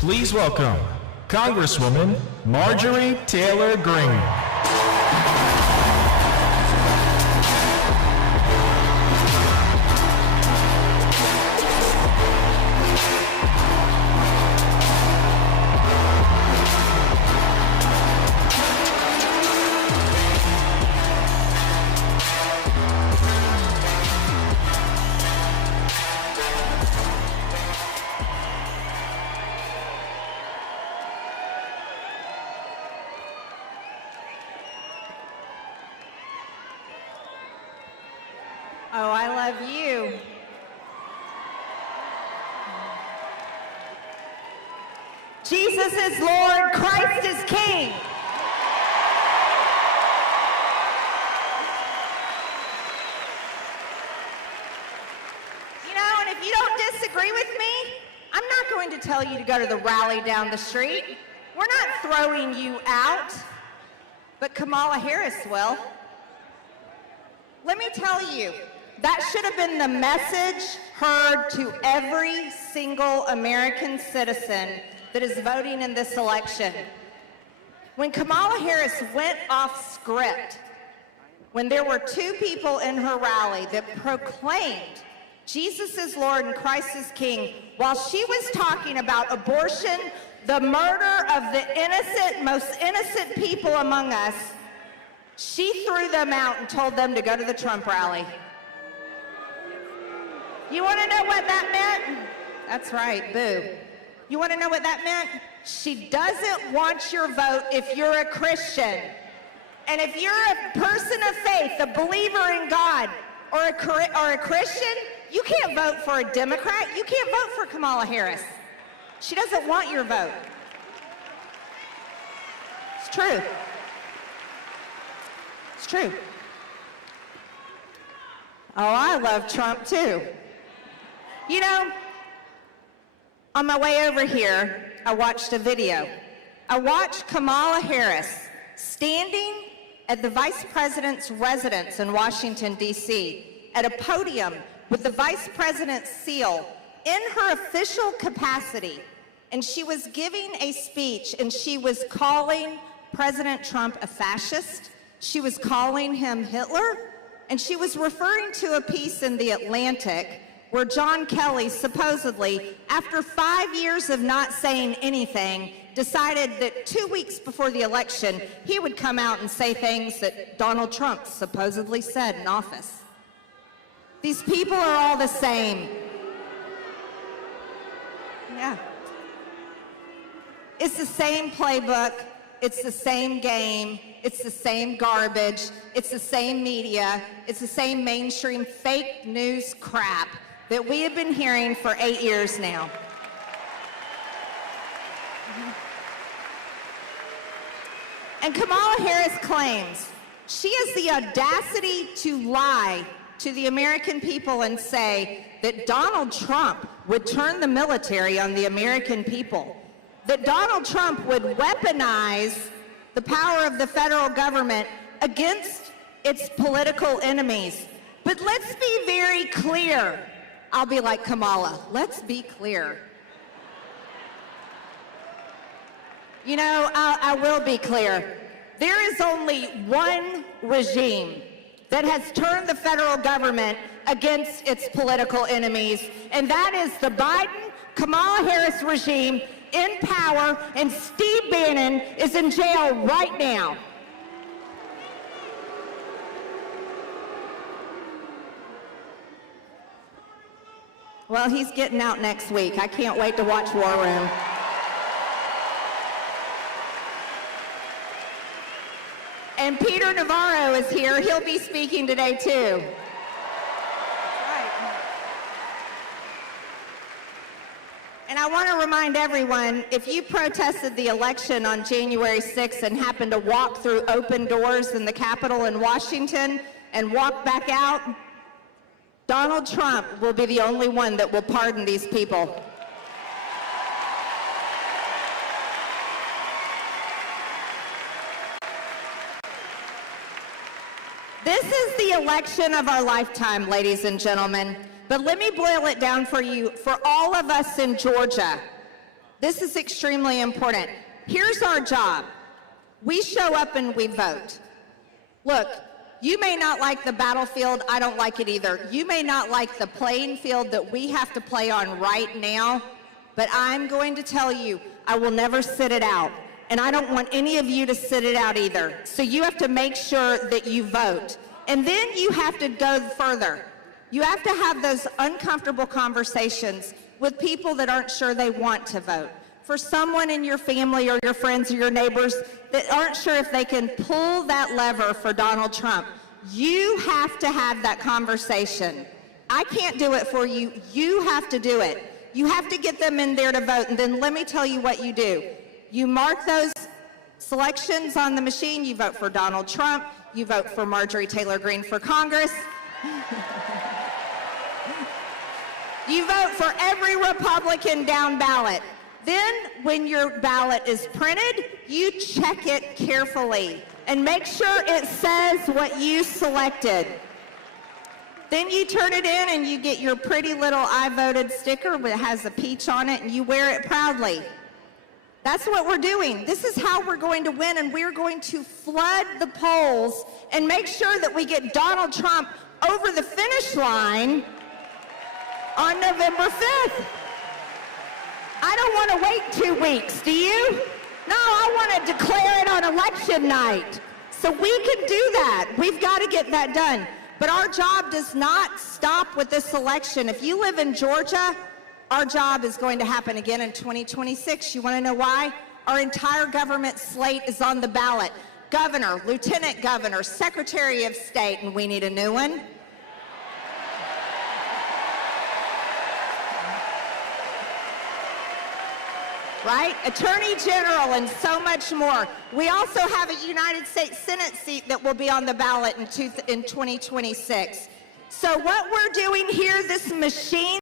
Please welcome Congresswoman Marjorie Taylor Greene. Oh, I love you. Jesus is Lord, Christ is King. You know, and if you don't disagree with me, I'm not going to tell you to go to the rally down the street. We're not throwing you out, but Kamala Harris will. Let me tell you, that should have been the message heard to every single American citizen that is voting in this election. When Kamala Harris went off script, when there were two people in her rally that proclaimed Jesus is Lord and Christ is King, while she was talking about abortion, the murder of the innocent, most innocent people among us, she threw them out and told them to go to the Trump rally. You want to know what that meant? That's right, boo. You want to know what that meant? She doesn't want your vote if you're a Christian. And if you're a person of faith, a believer in God, or a Christian, you can't vote for a Democrat. You can't vote for Kamala Harris. She doesn't want your vote. It's true. It's true. Oh, I love Trump too. You know, on my way over here, I watched a video. I watched Kamala Harris standing at the vice president's residence in Washington, D.C., at a podium with the vice president's seal in her official capacity. And she was giving a speech, and she was calling President Trump a fascist. She was calling him Hitler, and she was referring to a piece in The Atlantic where John Kelly supposedly, after 5 years of not saying anything, decided that 2 weeks before the election, he would come out and say things that Donald Trump supposedly said in office. These people are all the same. Yeah. It's the same playbook. It's the same game. It's the same garbage. It's the same media. It's the same mainstream fake news crap that we have been hearing for 8 years now. And Kamala Harris claims she has the audacity to lie to the American people and say that Donald Trump would turn the military on the American people, that Donald Trump would weaponize the power of the federal government against its political enemies. But let's be very clear. I'll be like Kamala. Let's be clear. You know, I will be clear. There is only one regime that has turned the federal government against its political enemies, and that is the Biden-Kamala Harris regime in power, and Steve Bannon is in jail right now. Well, he's getting out next week. I can't wait to watch War Room. And Peter Navarro is here. He'll be speaking today, too. And I want to remind everyone, if you protested the election on January 6th and happened to walk through open doors in the Capitol in Washington and walk back out, Donald Trump will be the only one that will pardon these people. This is the election of our lifetime, ladies and gentlemen. But let me boil it down for you, for all of us in Georgia. This is extremely important. Here's our job. We show up and we vote. Look, you may not like the battlefield. I don't like it either. You may not like the playing field that we have to play on right now, but I'm going to tell you, I will never sit it out. And I don't want any of you to sit it out either. So you have to make sure that you vote. And then you have to go further. You have to have those uncomfortable conversations with people that aren't sure they want to vote. For someone in your family or your friends or your neighbors that aren't sure if they can pull that lever for Donald Trump, you have to have that conversation. I can't do it for you. You have to do it. You have to get them in there to vote. And then let me tell you what you do. You mark those selections on the machine. You vote for Donald Trump. You vote for Marjorie Taylor Greene for Congress. You vote for every Republican down ballot. Then, when your ballot is printed, you check it carefully and make sure it says what you selected. Then you turn it in and you get your pretty little I voted sticker that has a peach on it and you wear it proudly. That's what we're doing. This is how we're going to win, and we're going to flood the polls and make sure that we get Donald Trump over the finish line on November 5th. I don't want to wait 2 weeks, do you? No, I want to declare it on election night. So we can do that. We've got to get that done. But our job does not stop with this election. If you live in Georgia, our job is going to happen again in 2026. You want to know why? Our entire government slate is on the ballot. Governor, lieutenant governor, secretary of state, and we need a new one. Right? Attorney General and so much more. We also have a United States Senate seat that will be on the ballot in 2026. So what we're doing here, this machine